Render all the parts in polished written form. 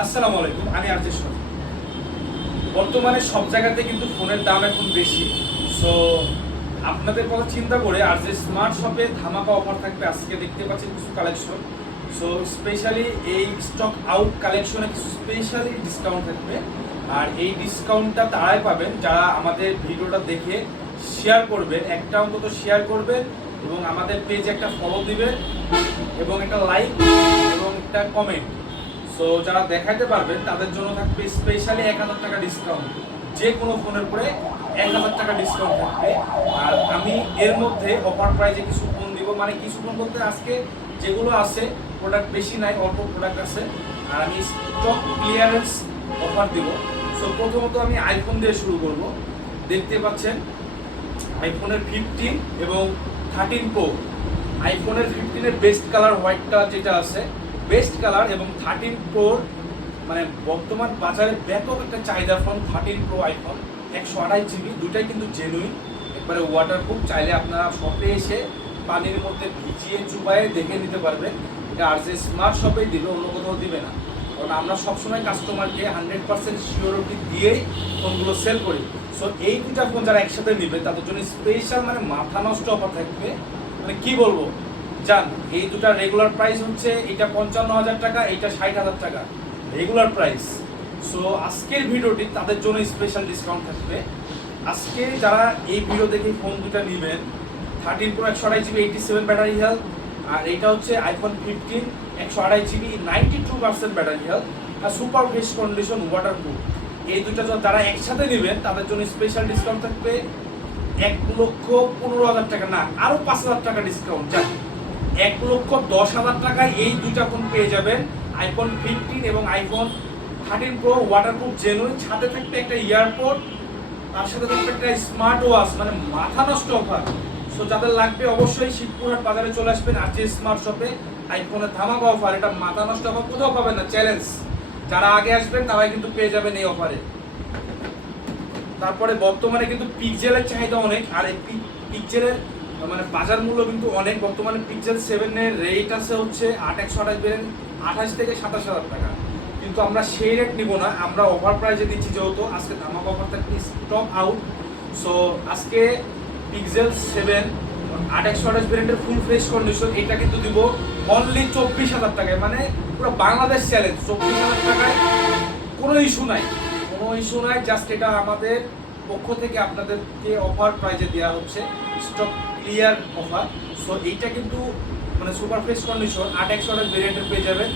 আসসালামু আলাইকুম, আমি আরজে শরীফ। বর্তমানে সব জায়গাতে কিন্তু ফোনের দাম এখন বেশি। সো আপনাদের কথা চিন্তা করে আরজে স্মার্ট শপে ধামাকা অফার থাকবে। আজকে দেখতে পাচ্ছেন কিছু কালেকশন। সো স্পেশালি এই স্টক আউট কালেকশনে কিছু স্পেশালি ডিসকাউন্ট থাকবে। আর এই ডিসকাউন্টটা তারাই পাবেন যারা আমাদের ভিডিওটা দেখে শেয়ার করবেন, একটা অন্তত শেয়ার করবেন এবং আমাদের পেজে একটা ফলো দিবেন এবং একটা লাইক এবং একটা কমেন্ট। সো যারা দেখাতে পারবেন তাদের জন্য থাকবে স্পেশালি 1000 টাকা ডিসকাউন্ট। যে কোনো ফোনের পরে 1000 টাকা ডিসকাউন্ট থাকবে। আর আমি এর মধ্যে অফার প্রাইজে কিছু ফোন দিব, মানে কিছু ফোন বলতে আজকে যেগুলো আছে প্রোডাক্ট বেশি নাই, অল্প প্রোডাক্ট আছে। আর আমি স্টক ক্লিয়ারেন্স অফার দিব। সো প্রথমত আমি আইফোন দিয়ে শুরু করব। দেখতে পাচ্ছেন আইফোনের 15 এবং 13 প্রো। আইফোনের 15-এর বেস্ট কালার হোয়াইট কালার যেটা আছে, বেস্ট কালার, এবং 13 প্রোর মানে বর্তমান বাজারে ব্যাপক একটা চাহিদা ফোন 13 প্রো আইফোন 128 GB। দুটাই কিন্তু জেনুইন, একবারে ওয়াটারপ্রুফ। চাইলে আপনারা শপে এসে পানির মধ্যে ভিজিয়ে চুবায়ে দেখে নিতে পারবেন। এটা আরজে স্মার্ট শপেই দিবে, অন্য কোথাও দিবে না। কারণ আমরা সবসময় কাস্টমারকে 100% সিওরিটি দিয়েই ফোনগুলো সেল করি। সো এই দুটা ফোন যারা একসাথে নিবে তাদের জন্য স্পেশাল মানে মাথা নষ্ট অফার থাকবে। মানে কি বলবো জান, এই দুটা রেগুলার প্রাইস হচ্ছে এটা 55,000 টাকা, এইটা 60,000 টাকা রেগুলার প্রাইস। সো আজকের ভিডিওটি তাদের জন্য স্পেশাল ডিসকাউন্ট থাকবে। আজকে যারা এই ভিডিও দেখে ফোন দুটা নেবেন, 13 প্রো 128 GB 87 ব্যাটারি হেলথ, আর এটা হচ্ছে আইফোন 15 128 GB 92% ব্যাটারি হেলথ, আর সুপার ফ্রেশ কন্ডিশন ওয়াটারপ্রুফ। এই দুটা যারা একসাথে নেবেন তাদের জন্য স্পেশাল ডিসকাউন্ট থাকবে 1,15,000 টাকা, না আরো 5,000 টাকা ডিসকাউন্ট। যাক, 1,10,000 টাকায় এই দুইটা ফোন পেয়ে যাবেন, আইফোন 15 এবং আইফোন 13 প্রো ওয়াটারপ্রুফ জেনুইন। সাথে থাকবে একটা এয়ারপোর্ট, তার সাথে থাকবে একটা স্মার্ট ওয়াচ, মানে মাথা নষ্ট অফার। সো যাদের লাগবে অবশ্যই শিবপুরহাট বাজারে চলে আসবেন আরজে স্মার্ট শপে। আইফোনের ধামাকা অফার, এটা মাথা নষ্ট অফার কোথাও পাবেন না, চ্যালেঞ্জ। যারা আগে আসবেন তারাই কিন্তু পেয়ে যাবেন এই অফারে। তারপরে বর্তমানে কিন্তু পিক্সেলের চাহিদা অনেক, আর এই পিক্সেলের মানে বাজার মূল্য কিন্তু অনেক। বর্তমানে পিক্সেল 7-এর রেট আছে হচ্ছে 8/128 ভেরিয়েন্ট 28 থেকে 27,000 টাকা। কিন্তু আমরা সেই রেট নিব না, আমরা অফার প্রাইসে দিচ্ছি যেহেতু আজকে ধামাকা অফার থাকবে স্টক আউট। সো আজকে পিক্সেল 7 8/128 ভেরিয়েন্টের ফুল ফ্রেশ কন্ডিশন এটা কিন্তু দিব অনলি 24,000 টাকায়, মানে পুরো বাংলাদেশ চ্যালেঞ্জ। 24,000 টাকায় কোনো ইস্যু নাই, কোনো ইস্যু নাই। জাস্ট এটা আমাদের পক্ষ থেকে আপনাদেরকে অফার প্রাইজে দেওয়া হচ্ছে, স্টক ক্লিয়ার অফার। সো এইটা কিন্তু মানে সুপার ফ্রেশ কন্ডিশন 8/128 ভেরিয়েন্টের পেয়ে যাবেন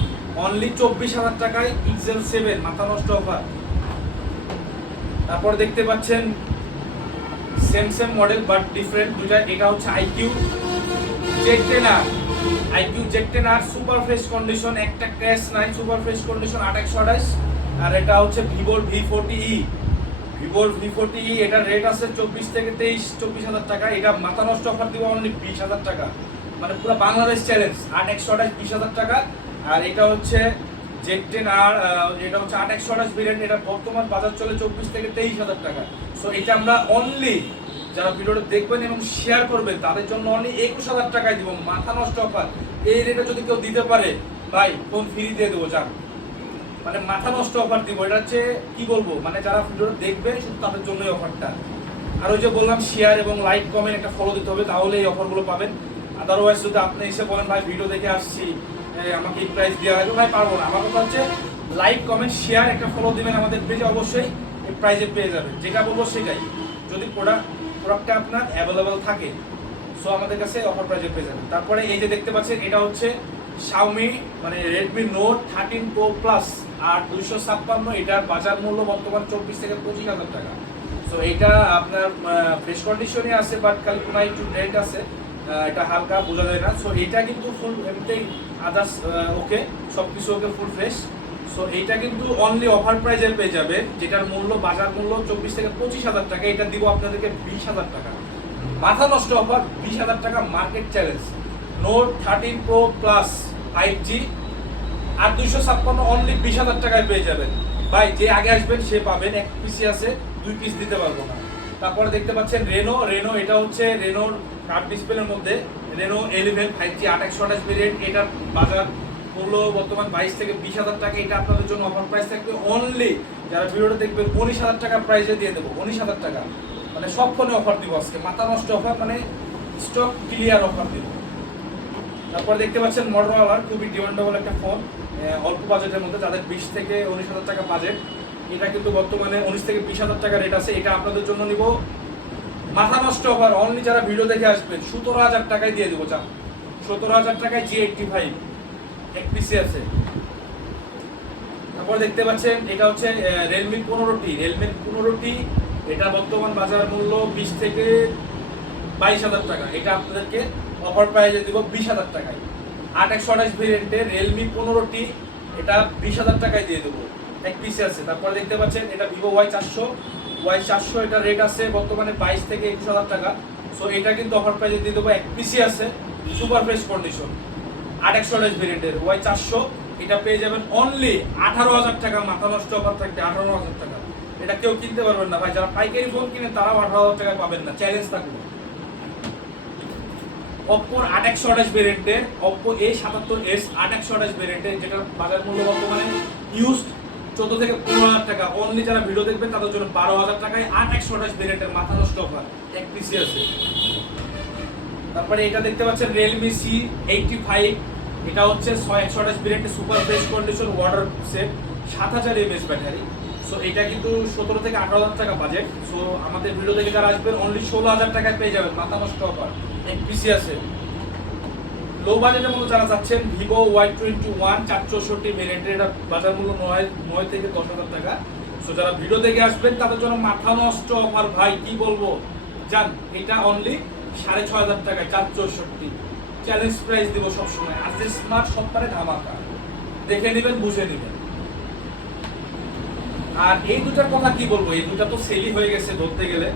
অনলি 24,000 টাকায় পিক্সেল 7 মাথা নষ্ট অফার। তারপর দেখতে পাচ্ছেন সেম মডেল বাট ডিফারেন্ট দুইটা। এটা হচ্ছে iQOO Z10R, iQOO Z10R super fresh condition, একটা ক্র্যাশ নাই, সুপার ফ্রেশ কন্ডিশন 8/128। আর এটা হচ্ছে ভিভোর V40e, ভিভোর V40e, এটার রেট আছে 24 থেকে 24,000 টাকা। এটা মাথা নষ্ট অফার দিব অনলি 20,000 টাকা, মানে পুরো বাংলাদেশ চ্যালেঞ্জ। 8/128 20,000 টাকা। আর এটা হচ্ছে Z10R, এটা হচ্ছে 8/128 ভেরিয়েন্ট, এটা বর্তমান বাজার চলে 24 থেকে 23,000 টাকা। সো এটা আমরা অনলি যারা ভিডিওটা দেখবেন এবং শেয়ার করবেন তাদের জন্য অনলি 21,000 টাকায় দিব, মাথা নষ্ট অফার। এই রেটে যদি কেউ দিতে পারে ভাই ফোন ফ্রি দিয়ে দেবো, যান মানে মাথা নষ্ট অফার দিব। এটা হচ্ছে কি বলবো, মানে যারা ভিডিওটা দেখবে শুধু তাদের জন্যই অফারটা। আর ওই যে বললাম শেয়ার এবং লাইক কমেন্ট একটা ফলো দিতে হবে, তাহলে এই অফারগুলো পাবেন। আদারওয়াইজ যদি আপনি এসে বলেন ভাই ভিডিও দেখে আসছি আমাকে এই প্রাইস দেওয়া হবে, ভাই পারবো না। আমার কথা হচ্ছে লাইক কমেন্ট শেয়ার একটা ফলো দিবেন আমাদের পেজে, অবশ্যই এই প্রাইজে পেয়ে যাবেন। যেটা বলবো সেটাই, যদি প্রোডাক্টটা আপনার অ্যাভেলেবেল থাকে সো আমাদের কাছে অফার প্রাইজে পেয়ে যাবেন। তারপরে এই যে দেখতে পাচ্ছেন এটা হচ্ছে Xiaomi মানে Redmi Note 13 Pro Plus 8/256, এটার বাজার মূল্য বর্তমান 24 থেকে 25,000 টাকা। সো এটা আপনার ফ্রেশ কন্ডিশনে আছে, বাট খালি কোনো একটু ডেট আছে, এটা হালকা বোঝা যায় না। সো এইটা কিন্তু ফুল এমনিতেই আদার্স ওকে, সব কিছু ওকে, ফুল ফ্রেশ। সো এইটা কিন্তু অনলি অফার প্রাইজে পেয়ে যাবে, যেটার মূল্য বাজার মূল্য 24 থেকে 25,000 টাকা। এটা দিব আপনাদেরকে 20,000 টাকা, মাথা নষ্ট অফার, 20,000 টাকা market challenge. Note 13 Pro Plus 5G 8/256 only 20,000 টাকায় পেয়ে যাবেন। ভাই যে আগে আসবেন সে পাবেন, এক পিসি আছে, 2 পিস দিতে পারবো না। তারপরে দেখতে পাচ্ছেন রেনো, এটা হচ্ছে রেনোর কার্ভ ডিসপ্লের মধ্যে রেনো 11 5G 8/128 ভেরিয়েন্ট। এটার বাজার মূল্য বর্তমান 22 থেকে 20,000 টাকা। এটা আপনাদের জন্য অফার প্রাইস থাকবে অনলি যারা ভিডিওটা দেখবেন 19,000 টাকা প্রাইসে দিয়ে দেবো। 19,000 টাকা মানে সব ফোনে অফার দিব আজকে, মাথা নষ্ট অফার, মানে স্টক ক্লিয়ার অফার দিব। তারপর দেখতে পাচ্ছেন মটোরোলার খুবই ডিমান্ডেবল একটা ফোন, অল্প বাজেটের মধ্যে, যাদের 20 থেকে 19,000 টাকা বাজেট। এটা কিন্তু বর্তমানে 19 থেকে 20,000 টাকা রেট আছে। এটা আপনাদের জন্য নিব মাথা নষ্ট অফার, অনলি যারা ভিডিও দেখে আসবেন 17,000 টাকায় দিয়ে দেবো। চাপ 17,000 টাকায় G85 এক পিসি আছে। তারপর দেখতে পাচ্ছেন এটা হচ্ছে Realme 15T। Realme 15T এটা বর্তমান বাজার মূল্য 20 থেকে 22,000 টাকা। এটা আপনাদেরকে অফার প্রাইসে দিব 20,000 টাকায়। 8/128 ভেরিয়েন্টের Realme 15T এটা 20,000 টাকায় দিয়ে দেবো, এক পিসি আছে। তারপর দেখতে পাচ্ছেন এটা Vivo Y400 এটা রেট আছে বর্তমানে 22 থেকে 21,000 টাকা। সো এটা কিন্তু অফার প্রাইসে দিয়ে দেবো, এক পিসি আছে, সুপার ফ্রেশ কন্ডিশন। 8/128 ভেরিয়েন্টের Y400 এটা পেয়ে যাবেন অনলি 18,000 টাকা। মাথা নষ্ট অফার থাকবে 18,000 টাকা। এটা কেউ কিনতে পারবেন না ভাই, যারা পাইকারি ফোন কিনে তারাও 18,000 টাকায় পাবেন না, চ্যালেঞ্জ থাকবে। Oppo 8/128 ভেরিয়েন্টের Oppo A77s 8/128 ভেরিয়েন্টের, যেটা বাজার মূল্য বর্তমানে ইউজড 14 থেকে 15,000 টাকা। অনলি যারা ভিডিও দেখবেন তাদের জন্য 12,000 টাকায় 8/128 ভেরিয়েন্টের মাথা নষ্ট অফার, এক পিসি আছে। তারপরে এটা দেখতে পাচ্ছেন Realme C85 এটা হচ্ছে 6/128 ভেরিয়েন্টের super fresh condition water set, 7000 mAh battery. So এটা কিন্তু 17 থেকে 18,000 টাকা বাজেট। সো আমাদের ভিডিও দেখে যারা আসবেন অনলি 16,000 টাকায় পেয়ে যাবেন, মাথা নষ্ট অফার, এক পিসি আছে। লো বাজেটের মধ্যে যারা চাচ্ছেন Vivo Y21 464 ভেরিয়েন্টের, এটা বাজার মূল্য 9 থেকে 10,000 টাকা। সো যারা ভিডিও দেখে আসবেন তাদের জন্য মাথা নষ্ট অফার ভাই, কি বলবো জান, এটা অনলি 6,500 টাকায় 464, চ্যালেঞ্জ প্রাইস দিব সবসময়। আজকে স্মার্ট সপ্তাহে ধামাকা, দেখে নেবেন, বুঝে নেবেন। আর এই দুটার কথা কি বলবো, এই দুটা তো সেলই হয়ে গেছে ধরতে গেলে।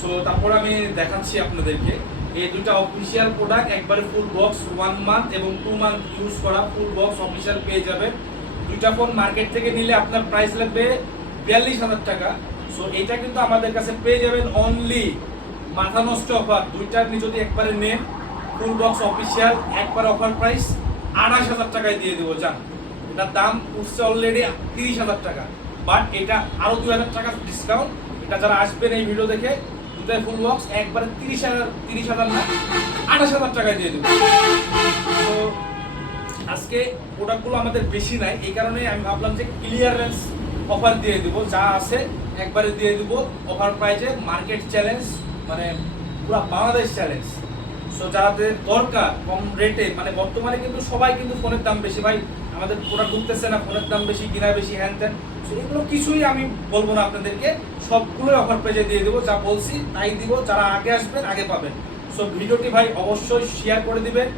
সো তারপর আমি দেখাচ্ছি আপনাদেরকে এই দুটা অফিসিয়াল প্রোডাক্ট, একবারে ফুল বক্স 1 মান্থ এবং 2 মান্থ ইউজ করা, ফুল বক্স অফিসিয়াল পেয়ে যাবেন। দুইটা ফোন মার্কেট থেকে নিলে আপনার প্রাইস লাগবে 42,000 টাকা। সো এটা কিন্তু আমাদের কাছে পেয়ে যাবেন অনলি মাথা নষ্ট অফার। দুইটা আপনি যদি একবারে নেন ফুল বক্স অফিসিয়াল, একবার অফার প্রাইস 28,000 টাকায় দিয়ে দেবো। জান এটার দাম উঠছে অলরেডি 30,000 টাকা, বাট এটা আরো 2,000 টাকা ডিসকাউন্ট। এটা যারা আসবেন এই ভিডিও দেখে দুটাই ফুল বক্স একবারে 30,000 না 28,000 টাকায় দিয়ে দেবো। তো আজকে প্রোডাক্টগুলো আমাদের বেশি নাই, এই কারণে আমি ভাবলাম যে ক্লিয়ারেন্স অফার দিয়ে দিব, যা আছে একবারে দিয়ে দিব অফার প্রাইসে, মার্কেট চ্যালেঞ্জ, মানে পুরো বাংলাদেশ চ্যালেঞ্জ। সো যাদের দরকার কম রেটে, মানে বর্তমানে কিন্তু সবাই কিন্তু ফোনের দাম বেশি ভাই, আমাদের প্রোডাক্ট ঢুকতেছে না, ফোনের দাম বেশি, কিনা বেশি, হ্যান ত্যান। সো এগুলো কিছুই আমি বলবো না আপনাদেরকে, সবগুলোই অফার পেজে দিয়ে দেবো, যা বলছি তাই দিব। যারা আগে আসবেন আগে পাবেন। সো ভিডিওটি ভাই অবশ্যই শেয়ার করে দিবেন।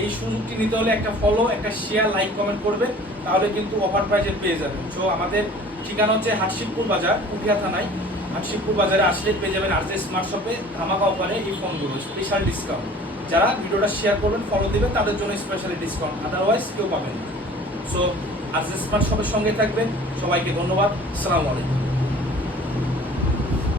এই সুযোগটি নিতে হলে একটা ফলো, একটা শেয়ার, লাইক, কমেন্ট করবেন, তাহলে কিন্তু অফার প্রাইজে পেয়ে যাবেন। সো আমাদের ঠিকানা হচ্ছে হাটশিবপুর বাজার, পুঠিয়া থানায়। হাটশিবপুর বাজারে আসলে পেয়ে যাবেন আরজে স্মার্ট শপে ধামাকা অফারে এই ফোনগুলো, স্পেশাল ডিসকাউন্ট। যারা ভিডিওটা শেয়ার করবেন, ফলো দিবেন, তাদের জন্য স্পেশালি ডিসকাউন্ট, আদারওয়াইজ কেউ পাবেন। সো আরজে স্মার্ট শপের সঙ্গে থাকবেন। সবাইকে ধন্যবাদ, আসসালামু আলাইকুম।